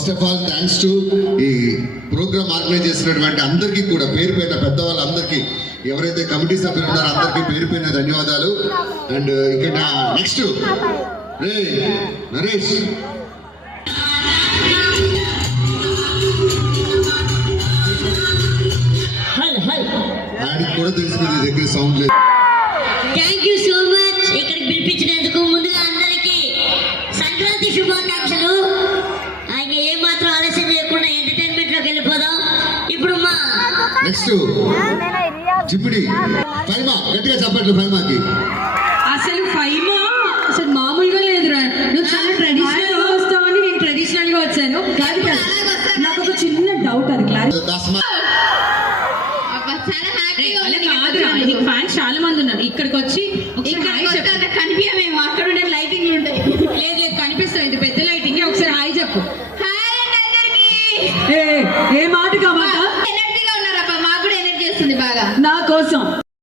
First of all thanks to ఈ programme organise చేసినటువంటి అందరికీ కూడా పేరు పైన పెద్దవాళ్ళందరికీ, ఎవరైతే కమిటీ సభ్యులు ఉన్నారో అందరికీ పేరు పైన ధన్యవాదాలు. అండ్ ఇక్కడ నెక్స్ట్ రే నరేష్, ఆయనకి కూడా తెలిసింది దగ్గర సౌండ్ లేదు. థ్యాంక్ యూ సో మచ్ ఇక్కడికి పిలిపించినందుకు. ముందుగా అందరికీ సంక్రాంతి శుభాకాంక్షలు. ఆయన ఏమాత్రం ఆలస్యం చేయకుండా ఎంటర్టైన్మెంట్ లోకి వెళ్ళిపోదాం. ఇప్పుడు మా నెక్స్ట్ జిప్పిడి ఫైమా, గట్టిగా చెప్పట్లు ఫైమాకి. అసలు ఫైమా అసలు మామూలుగా లేదురా. నువ్వు చాలా ట్రెడిషనల్ గా వస్తావని నేను ట్రెడిషనల్ గా వచ్చాను. కాదు కాదు, నాకు ఒక చిన్న డౌట్, అది క్లారిటీ. అలా కాదురా, నీకు ఫ్యాన్స్ చాలా మంది ఉన్నారు. ఇక్కడికి వచ్చి కనిపించమేమో, అక్కడ ఉండే లైటింగ్లు ఉంటాయి. లేదు లేదు కనిపిస్తాయి, ఇది పెద్ద లైటింగ్. ఒకసారి హాయ్ చెప్పు. ఏ మాట కామాట, ఎనర్జీగా ఉన్నారబ్బా, మాకు కూడా ఎనర్జీ వస్తుంది బాగా నా కోసం.